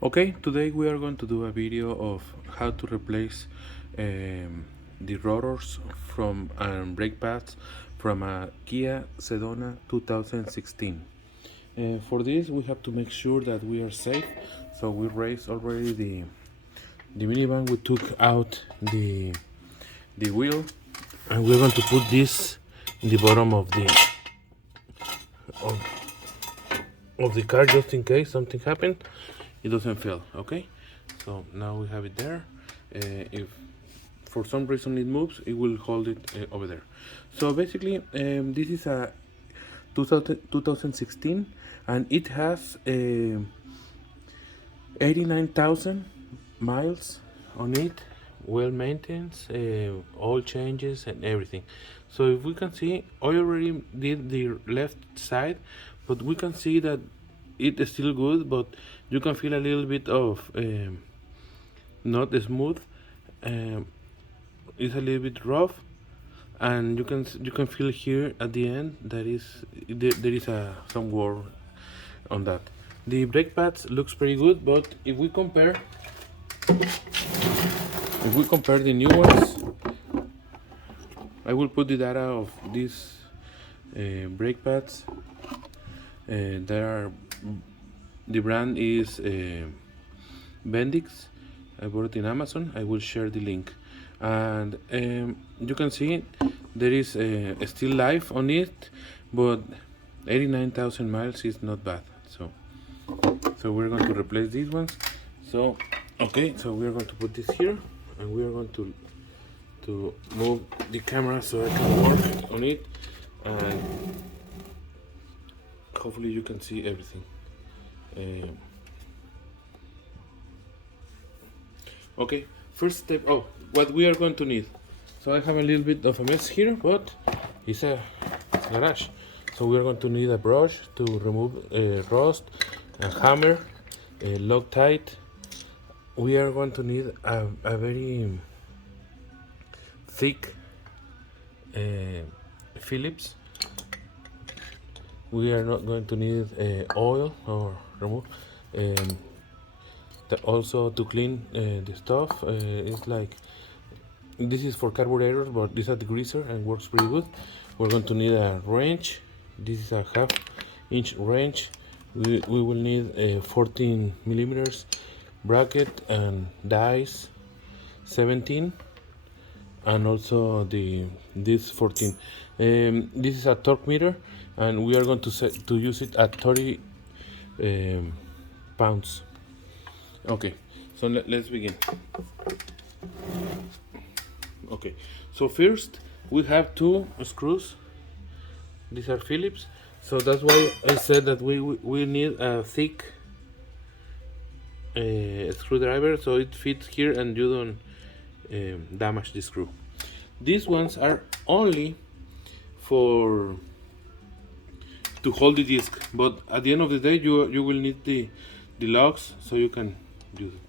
Okay, today we are going to do a video of how to replace the rotors from and brake pads from a Kia Sedona 2016. For this we have to make sure that we are safe, so we raised already the minivan. We took out the wheel, and we're going to put this in the bottom of, of the car, just in case something happened, it doesn't fail. Okay, so now we have it there. If for some reason it moves, it will hold it over there. So basically, this is a 2016, and it has 89,000 miles on it, well maintained, oil changes and everything. So if we can see, I already did the left side, but we can see that it is still good, but you can feel a little bit of not smooth. um, it's a little bit rough, and you can feel here at the end that there is some work on that. The brake pads looks pretty good, but if we compare the new ones, I will put the data of these brake pads. There are the brand is Bendix. I bought it in Amazon. I will share the link, and you can see there is still life on it, but 89,000 miles is not bad. So we're going to replace these ones. So okay, so we're going to put this here, and we are going to move the camera so I can work on it, and hopefully you can see everything. Okay, first step. Oh, what we are going to need. So I have a little bit of a mess here, but it's a garage. So we are going to need a brush to remove rust, a hammer, a Loctite. We are going to need a very thick Phillips. We are not going to need oil or remove. Um, Also to clean the stuff, it's like this is for carburetors, but this is a degreaser and works pretty good. We're going to need a wrench. This is a half-inch wrench. We will need a 14 millimeters bracket and dies 17, and also this 14. This is a torque meter, and we are going to use it at 30 pounds. Okay, so let's begin. Okay, so first we have two screws. These are Phillips, so that's why I said that we need a thick screwdriver, so it fits here and you don't damage the screw. These ones are only for to hold the disc, but at the end of the day you will need the lugs so you can use it.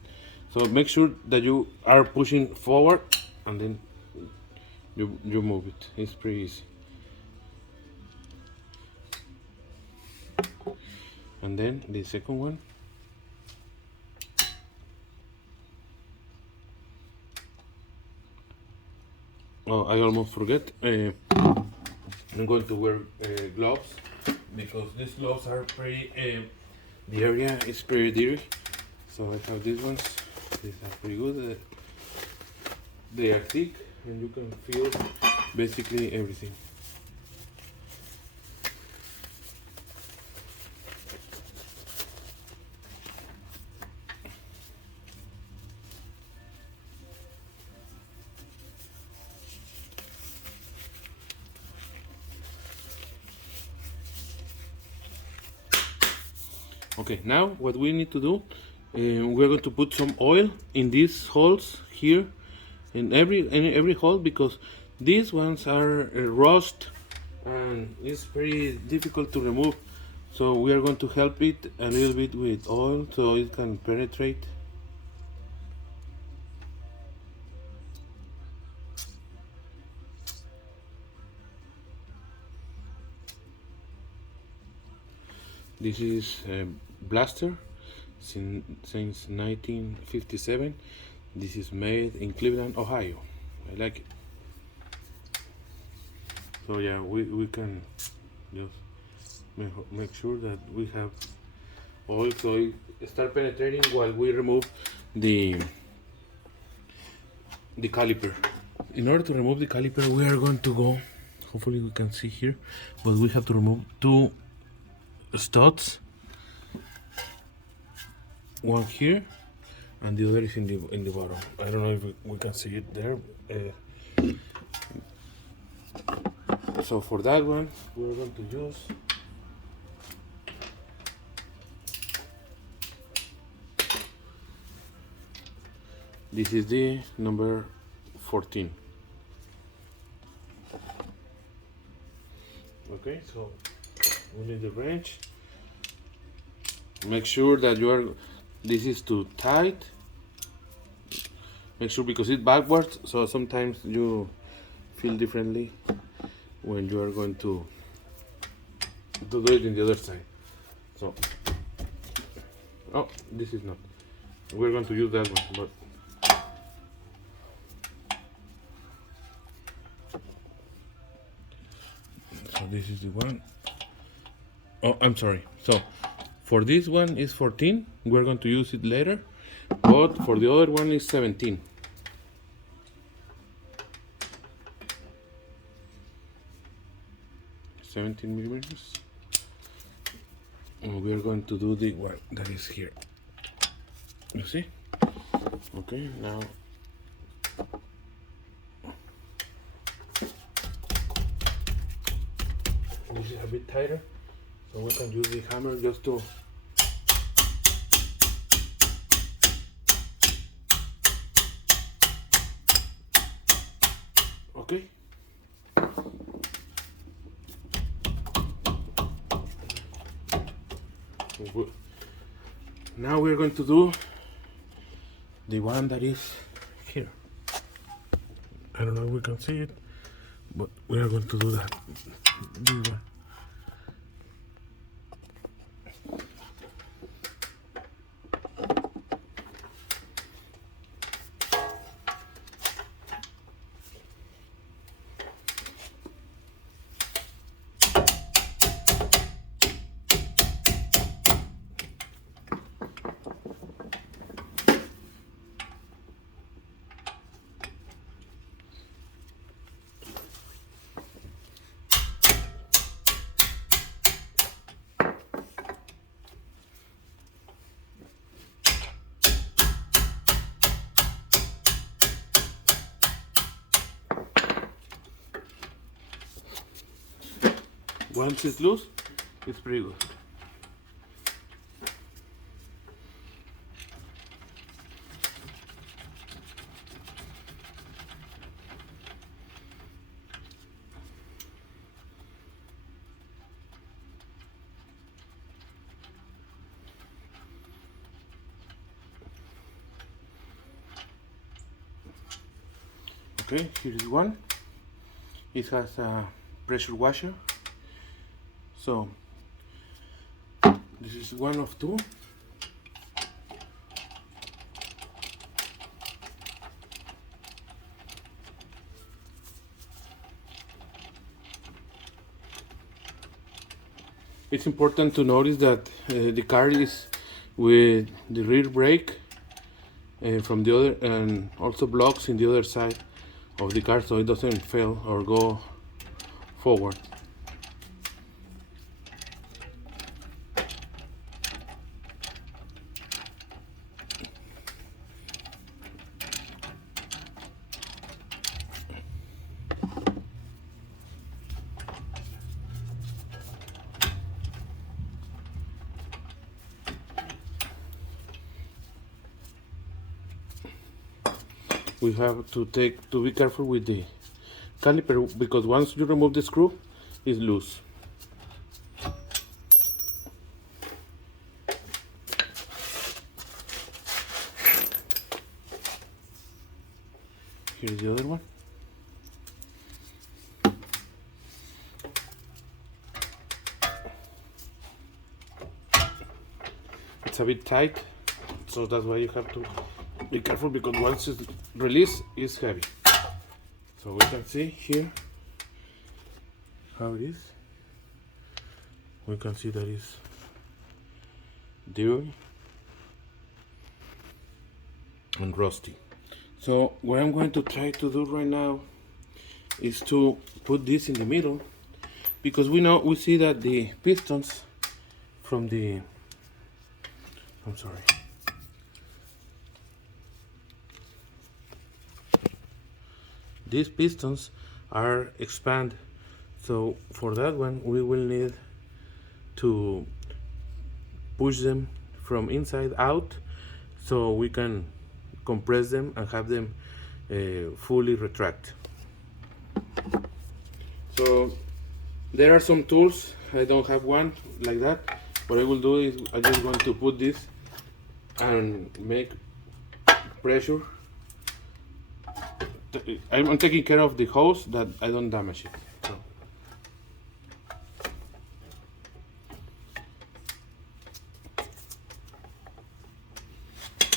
So make sure that you are pushing forward, and then you move it. It's pretty easy. And then the second one. Oh, I almost forget. I'm going to wear gloves, because these gloves are pretty. The area is pretty dirty, so I have these ones. These are pretty good. They are thick, and you can feel basically everything. Okay, now what we need to do, we're going to put some oil in these holes here, in every hole, because these ones are rust, and it's pretty difficult to remove. So we are going to help it a little bit with oil so it can penetrate. This is a blaster. since 1957. This is made in Cleveland, Ohio. I like it. So yeah, we can just make sure that we have oil so it start penetrating while we remove the caliper. In order to remove the caliper, we are going to go, hopefully we can see here, but we have to remove two studs, one here and the other is in the bottom. I don't know if we can see it there. So for that one, we're going to use this is the number 14. Okay, so we need the wrench. Make sure that this is too tight. Make sure because it's backwards, so sometimes you feel differently when you are going to do it in the other side. So, oh, this is not. We're going to use that one, but so this is the one. Oh, I'm sorry. So for this one is 14. We're going to use it later, but for the other one is 17. $17 and we are going to do the one that is here. You see? Okay, now this is a bit tighter, so we can use the hammer just to okay. Now we're going to do the one that is here. I don't know if we can see it, but we are going to do that. This one. Once it's loose, it's pretty good. Okay, here is one. It has a pressure washer. So this is one of two. It's important to notice that the car is with the rear brake from the other, and also blocks in the other side of the car so it doesn't fail or go forward. We have to be careful with the caliper because once you remove the screw, it's loose. Here's the other one. It's it's a bit tight, so that's why you have to be careful, because once it's released, it's heavy. So we can see here how it is. We can see that it's dirty and rusty. So what I'm going to try to do right now is to put this in the middle, because we see that the pistons from the these pistons are expanded. So for that one, we will need to push them from inside out, so we can compress them and have them fully retract. So there are some tools. I don't have one like that. What I will do is I just want to put this and make pressure. I'm taking care of the hose that I don't damage it.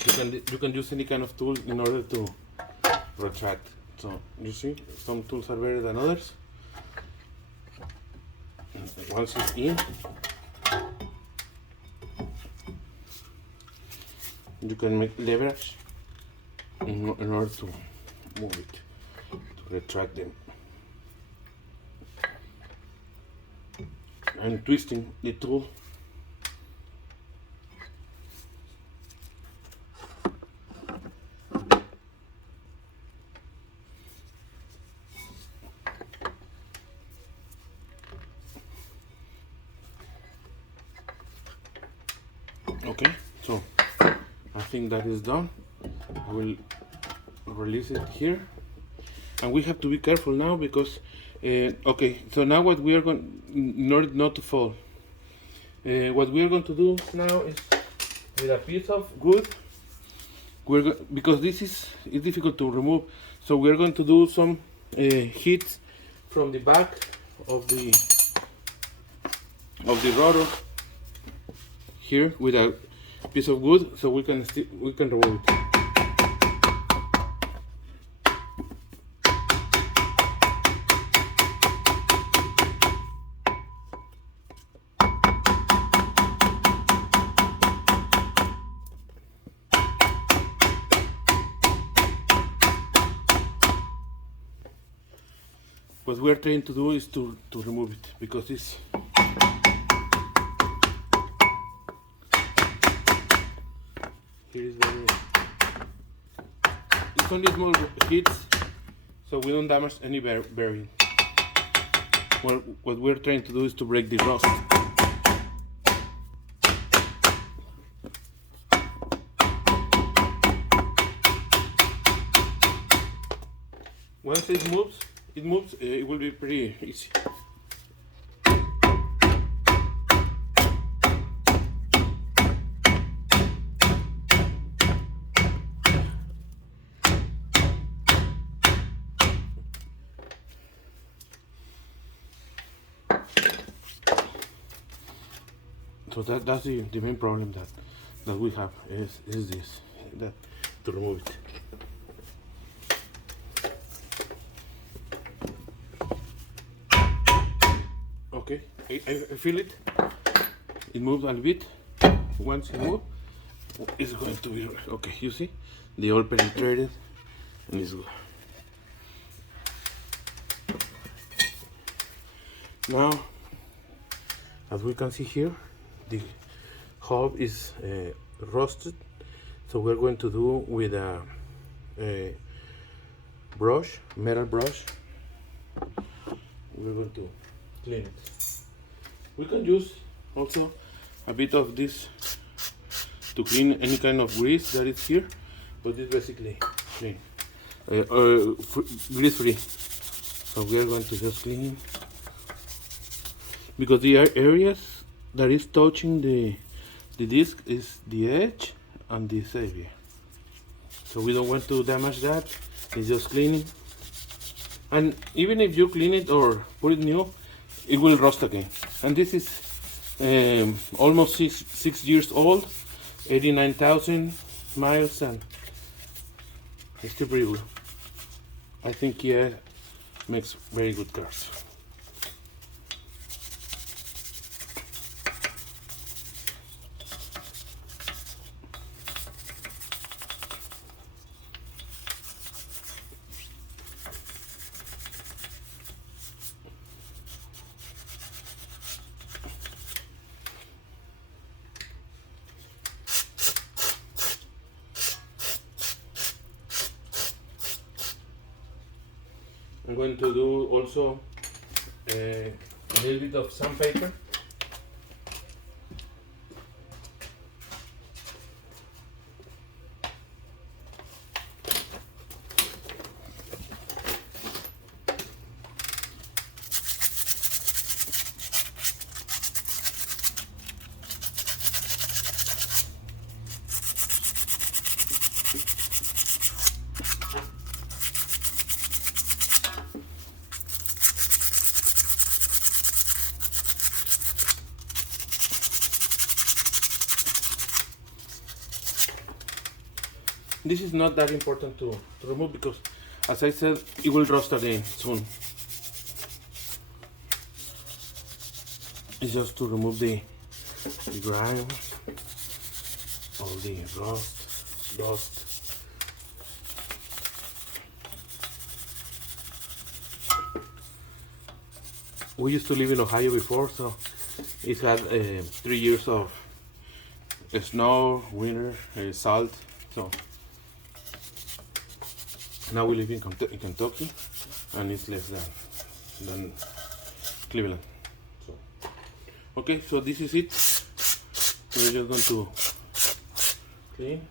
So you can use any kind of tool in order to retract. So you see, some tools are better than others. Once it's in, you can make leverage in order to move it, to retract them. I'm twisting the tool. Okay, so I think that is done. I will release it here, and we have to be careful now, because okay, so now what we are going, in order not to fall, what we are going to do now is, with a piece of wood, because this is difficult to remove, so we are going to do some hits from the back of the rotor here with a piece of wood, so we can remove it. What we are trying to do is to remove it, because it's here is very, it's only small hits, so we don't damage any bearing. Well, what we're trying to do is to break the rust. Once it moves, it will be pretty easy. So that's the main problem that we have is this, that to remove it. Okay, I feel it. It moves a little bit. Once it moves, it's going to be okay. You see, the oil penetrated, and it's good. Now, as we can see here, the hub is rusted, so we're going to do with a brush, metal brush. We're going to clean it. We can use also a bit of this to clean any kind of grease that is here, but it's basically clean, grease free. So we are going to just clean it, because the areas that is touching the disc is the edge and this area, so we don't want to damage that. It's just cleaning, and even if you clean it or put it new, it will rust again. And this is almost six years old, 89,000 miles and it's still pretty good. I think Kia makes very good cars. I'm going to do also a little bit of sandpaper. This is not that important to remove because, as I said, it will rust again soon. It's just to remove the grime, all the dust. We used to live in Ohio before, so it had 3 years of snow, winter, salt. So now we live in Kentucky, and it's less than Cleveland. So, okay, so this is it. We're just going to clean.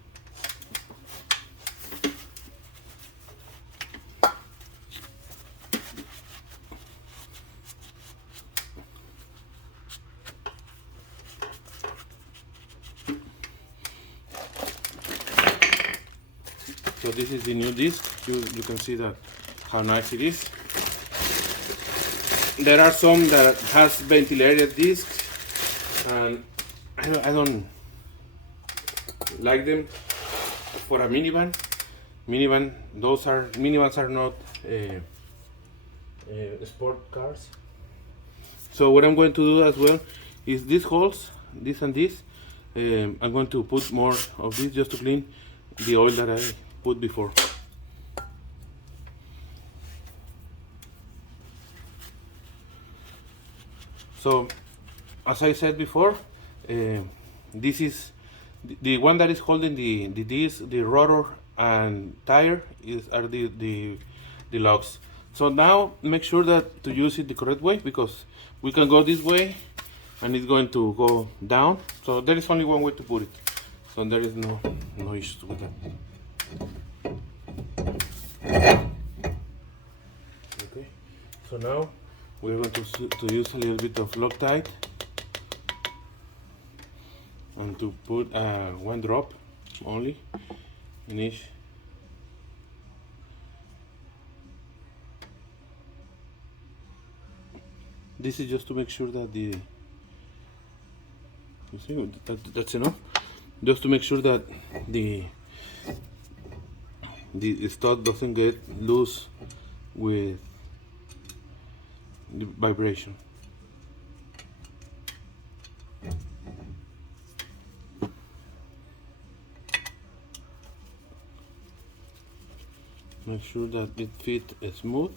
So this is the new disc. You can see that how nice it is. There are some that has ventilated discs, and I don't like them for a minivan. Minivans are not sport cars. So what I'm going to do as well is these holes, this and this. I'm going to put more of this just to clean the oil that I put before. So, as I said before, this is the one that is holding the disc, the rotor and tire are the lugs. So now make sure that to use it the correct way, because we can go this way and it's going to go down. So there is only one way to put it. So there is no issues with that. Okay, so now we're going to use a little bit of Loctite and to put one drop only in each. This is just to make sure that you see that's enough. Just to make sure that the stud doesn't get loose with the vibration. Make sure that it fits smooth,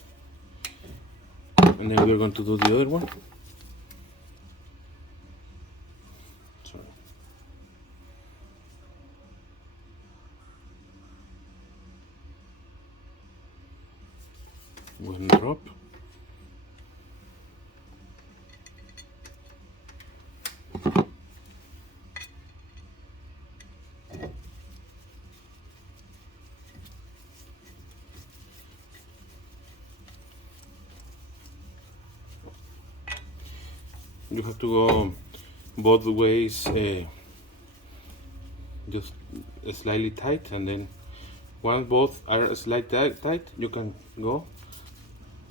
and then we're going to do the other one. Sorry. One drop. You have to go both ways, just slightly tight, and then once both are slightly tight, you can go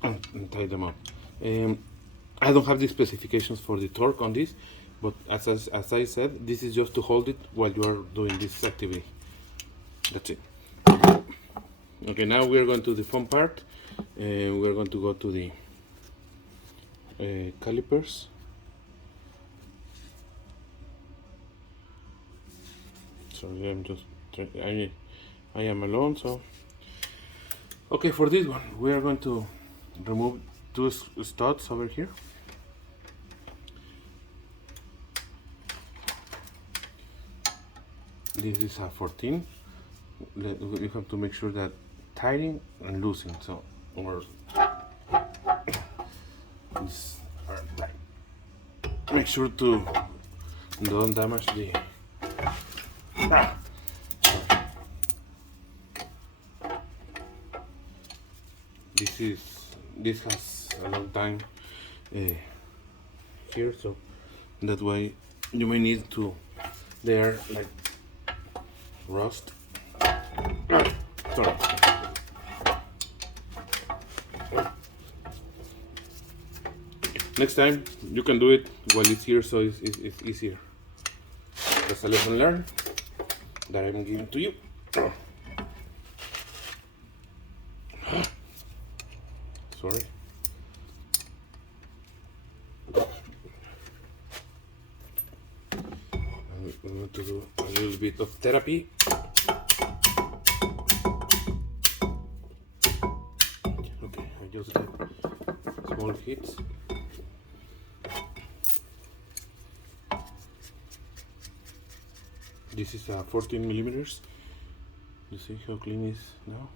and tie them up. I don't have the specifications for the torque on this, But as I said, this is just to hold it while you are doing this activity. That's it. Okay, now we are going to the fun part, and we are going to go to the calipers. Sorry, I'm just I am alone, so okay. For this one, we are going to remove two studs over here. This is a 14. We have to make sure that tightening and loosening, so or this are right. Make sure to don't damage the this has a long time here, so that way you may need to there like rust. Sorry. Next time you can do it while it's here, so it's easier. That's a lesson learned that I'm giving to you. Sorry. I'm going to do a little bit of therapy. Okay, I just get small hits. This is 14 millimeters. You see how clean it is now?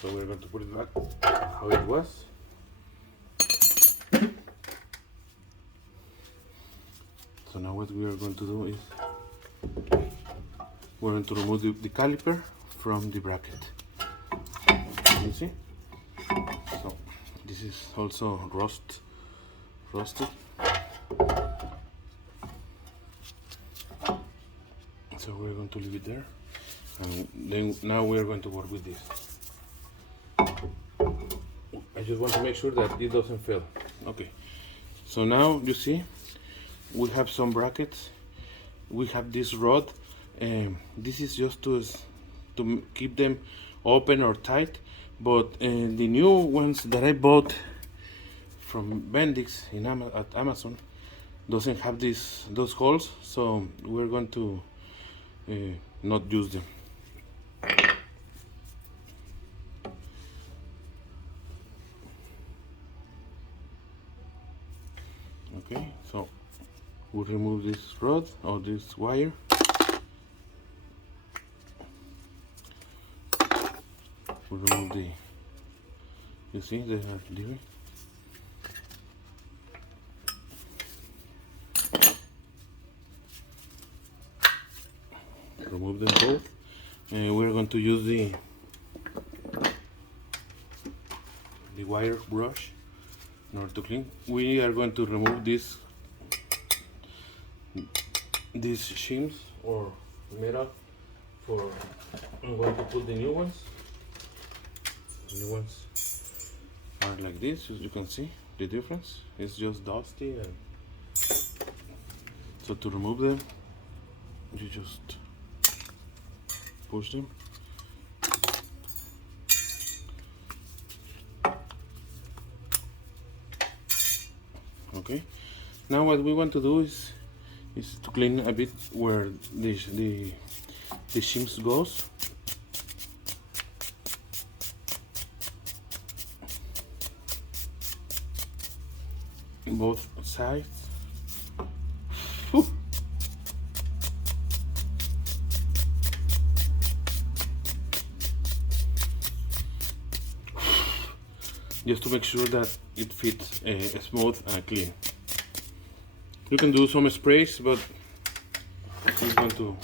So we're going to put it back how it was. So now what we are going to do is we're going to remove the caliper from the bracket. You see? So this is also rusted. So we're going to leave it there, and then now we're going to work with this. I just want to make sure that it doesn't fail. Okay, so now you see we have some brackets, we have this rod, and this is just to keep them open or tight, but the new ones that I bought from Bendix at Amazon doesn't have those holes, so we're going to not use them. Okay, so we'll remove this rod or this wire. We'll remove you see they are leaving. Remove them both, and we're going to use the wire brush in order to clean. We are going to remove these shims or metal for I'm going to put the new ones. The new ones are like this, as you can see the difference. It's just dusty, and so to remove them you just push them. Okay, now what we want to do is to clean a bit where the shims goes. Both sides. Whew. Just to make sure that it fits smooth and clean. You can do some sprays, but I'm going to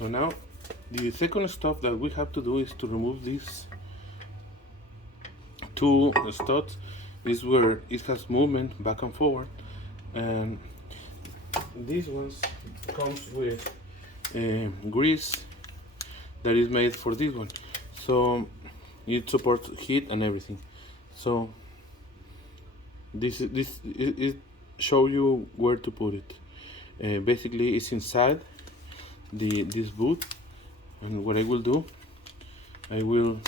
So now the second step that we have to do is to remove these two studs. Is where it has movement back and forward, and these ones comes with grease that is made for this one, so it supports heat and everything. So it show you where to put it. Basically it's inside this boot, and what I will do, I will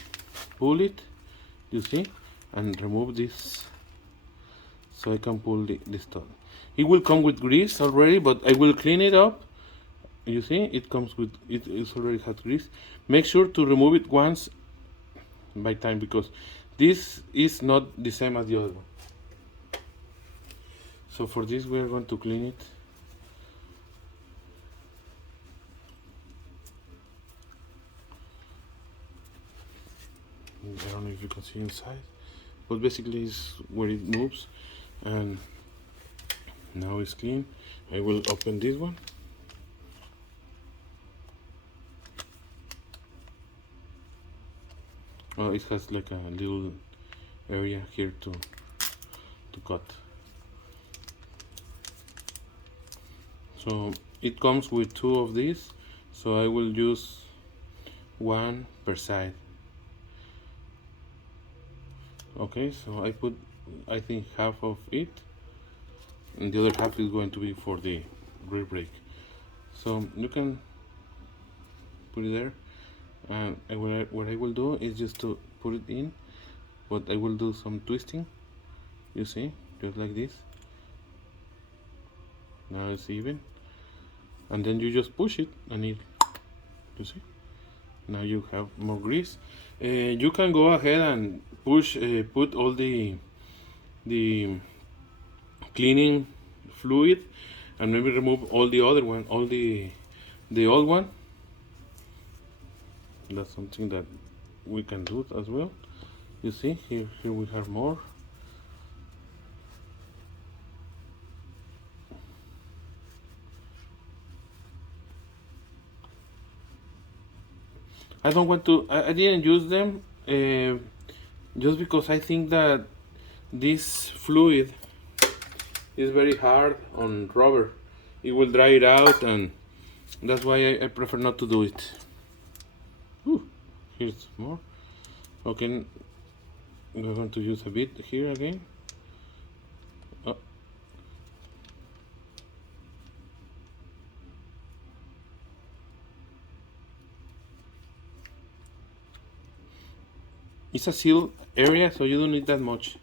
pull it, you see, and remove this so I can pull this stud. It will come with grease already, but I will clean it up. You see, it comes with it already has grease. Make sure to remove it once by time, because this is not the same as the other one. So for this we are going to clean it. I don't know if you can see inside, but basically is where it moves, and now it's clean. I will open this one. Oh, it has like a little area here to cut. So it comes with two of these, so I will use one per side. Okay, so I put, I think, half of it, and the other half is going to be for the rear brake. So you can put it there, and what I will do is just to put it in, but I will do some twisting, you see, just like this. Now it's even, and then you just push it and it, you see, now you have more grease. You can go ahead and push, put all the cleaning fluid, and maybe remove all the other one, all the old one. That's something that we can do as well. You see, here we have more. I don't want to, I didn't use them just because I think that this fluid is very hard on rubber. It will dry it out, and that's why I prefer not to do it. Ooh, here's more. Okay, we're going to use a bit here again. Oh. It's a sealed area, so you don't need that much.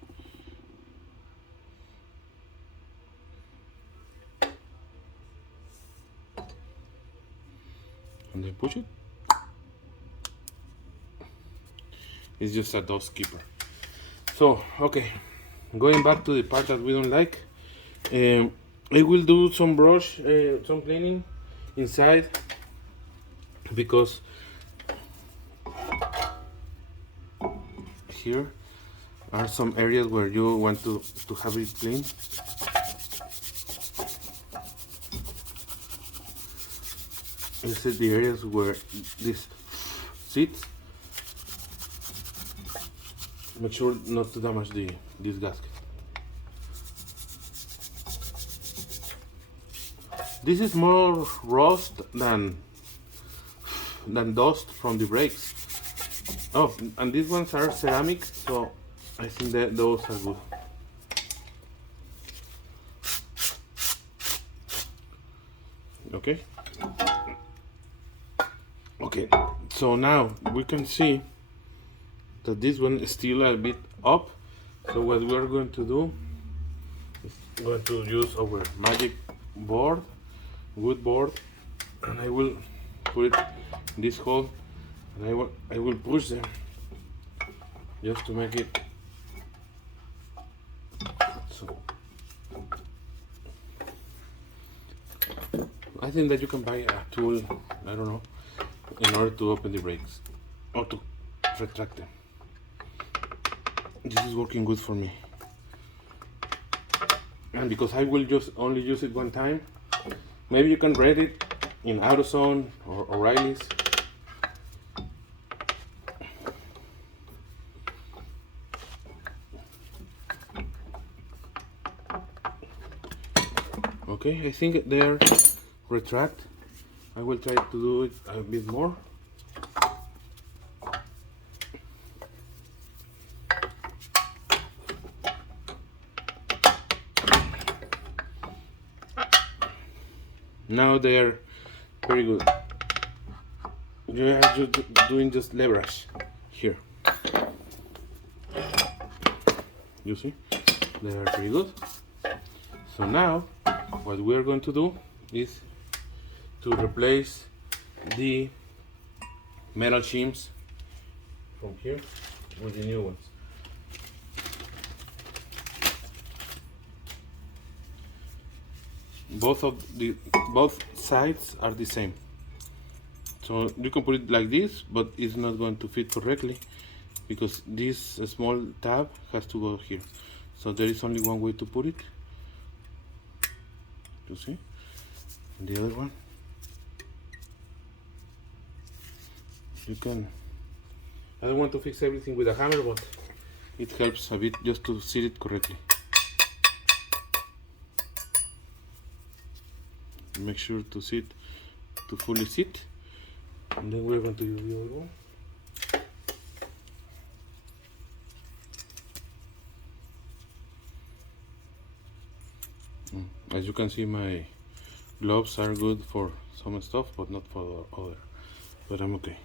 And then push it. It's just a dust keeper. So, okay, going back to the part that we don't like, I will do some brush, some cleaning inside, because here are some areas where you want to have it clean. This is the areas where this sits. Make sure not to damage this gasket. This is more rust than dust from the brakes. Oh, and these ones are ceramic, so I think that those are good. Okay. Okay, so now we can see that this one is still a bit up. So what we're going to do is going to use our magic board, wood board, and I will put it in this hole, and I will push them just to make it so. I think that you can buy a tool, I don't know, in order to open the brakes or to retract them. This is working good for me, and because I will just only use it one time, maybe you can rent it in AutoZone or O'Reilly's. Okay, I think they are retract. I will try to do it a bit more. Now they are very good. You are just doing just leverage here. You see, they are very good. So now, what we are going to do is to replace the metal shims from here with the new ones. Both sides are the same. So you can put it like this, but it's not going to fit correctly because this small tab has to go here. So there is only one way to put it. You see? And the other one, you can. I don't want to fix everything with a hammer, but it helps a bit just to sit it correctly. Make sure to fully sit, and then we're going to use the other one. As you can see, my gloves are good for some stuff, but not for other. But I'm okay.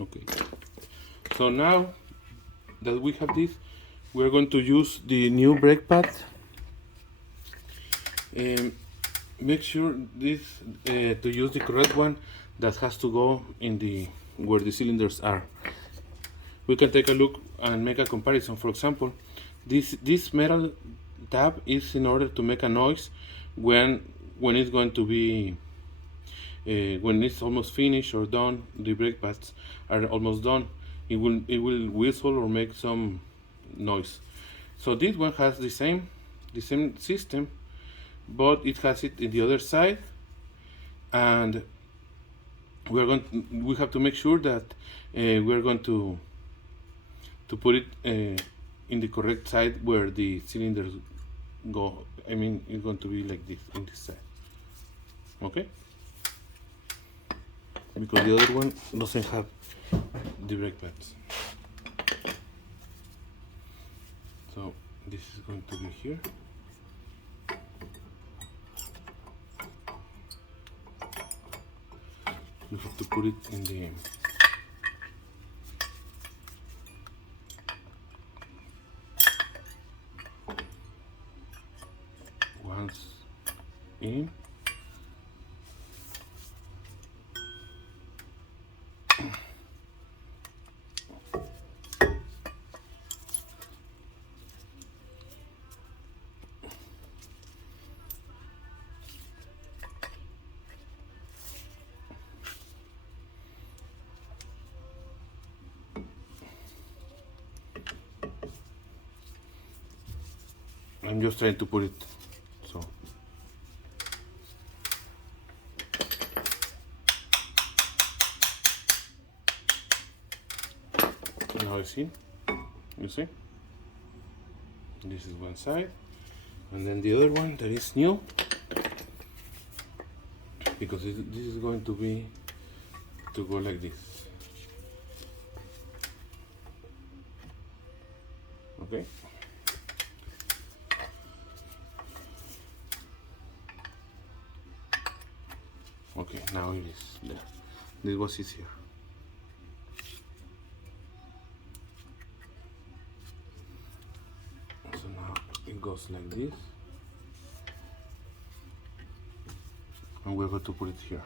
Okay. So now that we have this, we're going to use the new brake pad. Make sure this to use the correct one that has to go in the where the cylinders are. We can take a look and make a comparison. For example, this metal tab is in order to make a noise when it's going to be when it's almost finished or done. The brake pads are almost done. It will whistle or make some noise. So this one has the same system, but it has it in the other side, and we have to make sure that we're going to put it in the correct side where the cylinders go. I mean, it's going to be like this in this side. Okay? Because the other one doesn't have the brake pads. So this is going to be here. You have to put it in the once in. I'm just trying to put it so. Now you see? This is one side, and then the other one that is new, because this is going to go like this. Okay. Okay, now it is there. This was easier. So now it goes like this, and we're going to put it here.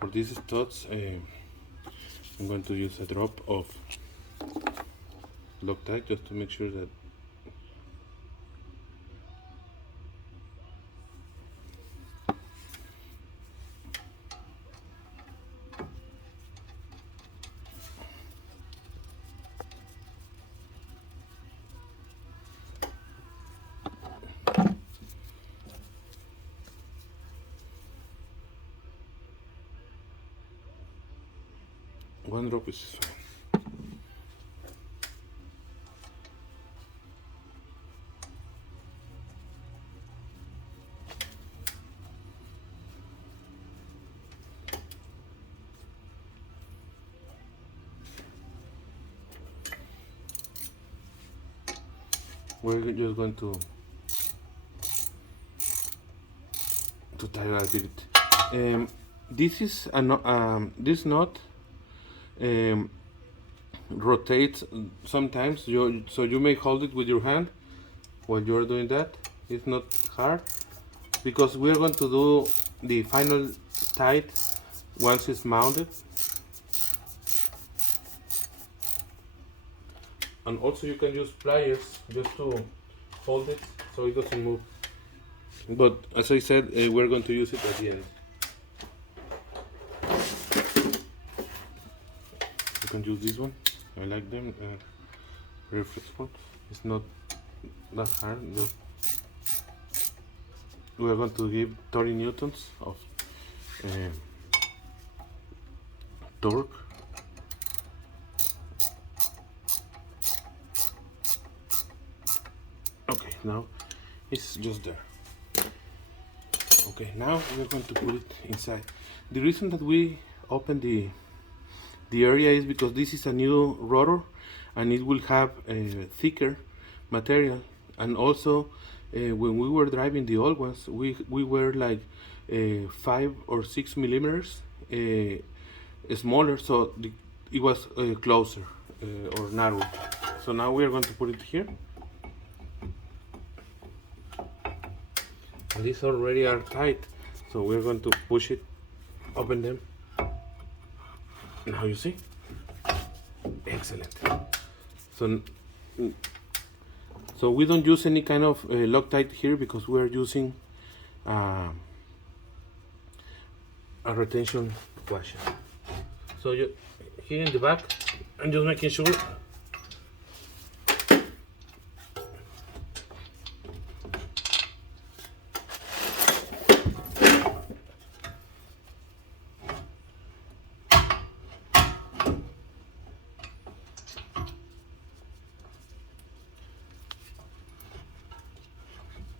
For these studs, I'm going to use a drop of Loctite just to make sure that one drop is fine. We're just going to tighten it. This is this knot rotates sometimes. So you may hold it with your hand while you're doing that. It's not hard because we're going to do the final tight once it's mounted. And also you can use pliers just to hold it so it doesn't move. But as I said, we're going to use it at the end. You can use this one. I like them. Very flexible. It's not that hard. We're going to give 30 newtons of torque. Okay, now it's just there. Okay, now we're going to put it inside. The reason that we open the area is because this is a new rotor and it will have a thicker material, and also when we were driving the old ones, we were like 5 or 6 millimeters smaller, so it was closer or narrow. So now we are going to put it here. And these already are tight, so we're going to push it, open them. Now you see? Excellent. So we don't use any kind of Loctite here because we're using a retention washer. So here in the back, I'm just making sure.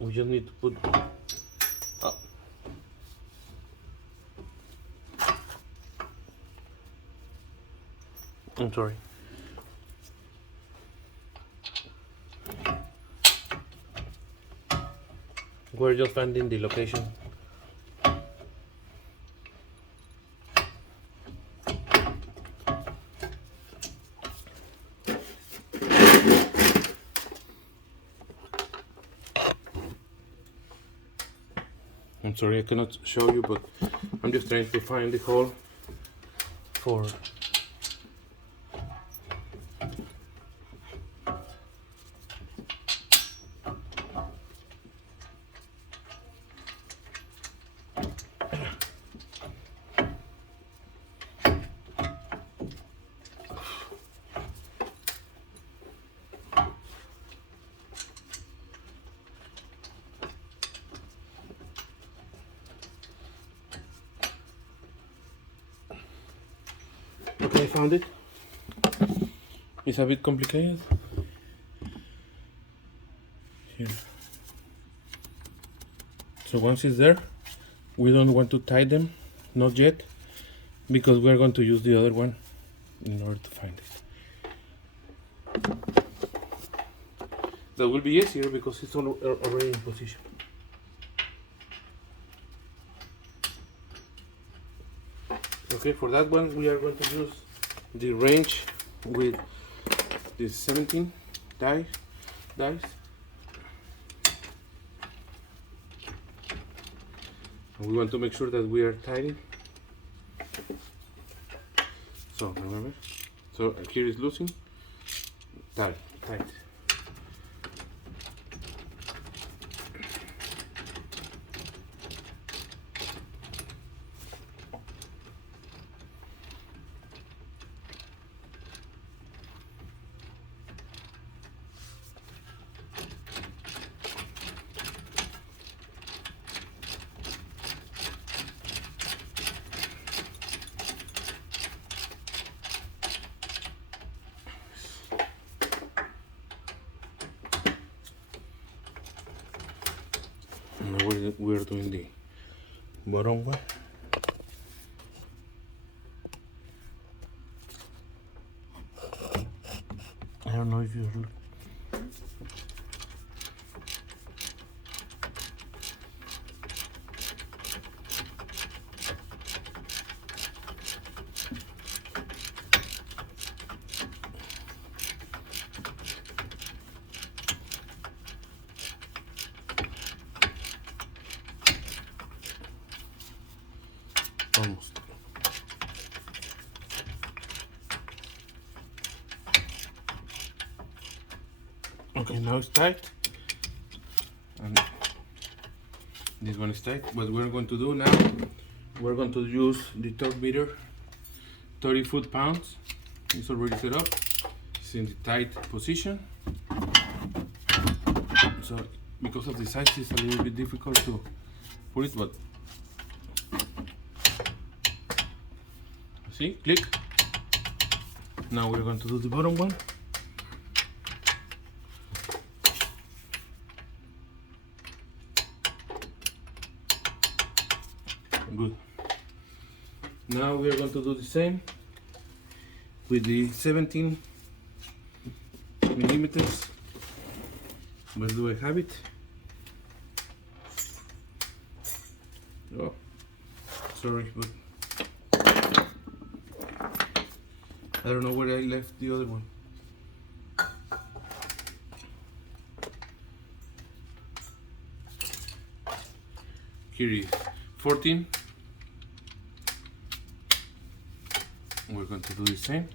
We just need to put I'm sorry. We're just finding the location. I'm sorry I cannot show you, but I'm just trying to find the hole for Okay, I found it. It's a bit complicated. Here. So once it's there, we don't want to tie them, not yet, because we're going to use the other one in order to find it. That will be easier because it's already in position. Okay, for that one we are going to use the wrench with the 17 dies. And we want to make sure that we are tight. So remember, so here is loosen, tight. Now we're doing the bottom one. I don't know if you look. Almost. Okay, now it's tight. And this one is tight. What we're going to do now, we're going to use the torque meter, 30 foot-pounds. It's already set up. It's in the tight position. So because of the size, it's a little bit difficult to put it, but see, click. Now we're going to do the bottom one. Good. Now we are going to do the same with the 17 millimeters. Where do I have it? Oh, sorry, but I don't know where I left the other one. Here is 14. We're going to do the same.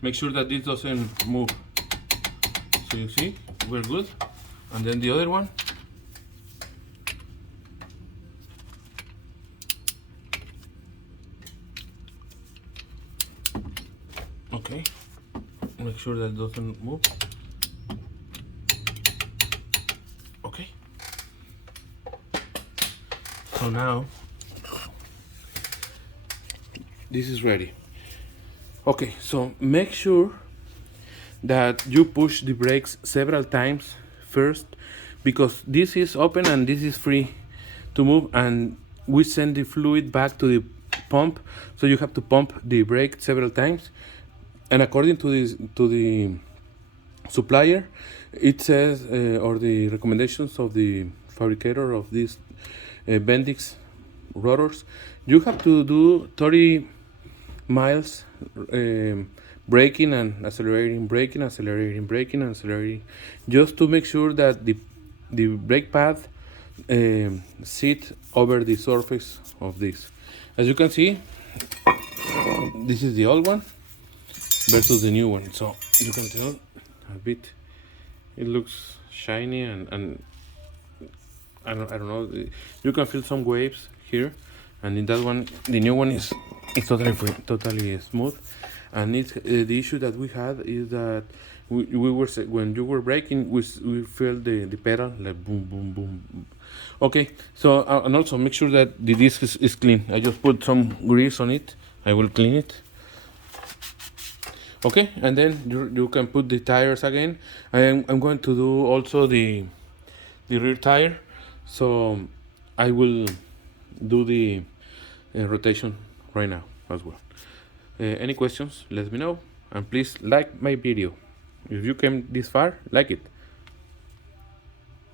Make sure that this doesn't move. So you see, we're good. And then the other one. Okay. Make sure that it doesn't move. Okay. So now this is ready. Okay, so make sure that you push the brakes several times first, because this is open and this is free to move, and we send the fluid back to the pump, so you have to pump the brake several times. And according to the supplier, it says, or the recommendations of the fabricator of these Bendix rotors, you have to do 30 miles braking and accelerating, braking, accelerating, braking, and accelerating, just to make sure that the brake pad sit over the surface of this. As you can see, this is the old one versus the new one, so you can tell a bit. It looks shiny and I don't know. You can feel some waves here, and in that one, the new one is totally smooth. And it's the issue that we had is that we were, when you were braking, we felt the pedal like boom boom boom. Okay, so and also make sure that the disc is clean. I just put some grease on it. I will clean it. Okay, and then you can put the tires again. I'm going to do also the rear tire, so I will do the rotation right now as well. Any questions, let me know, and please like my video. If you came this far, like it.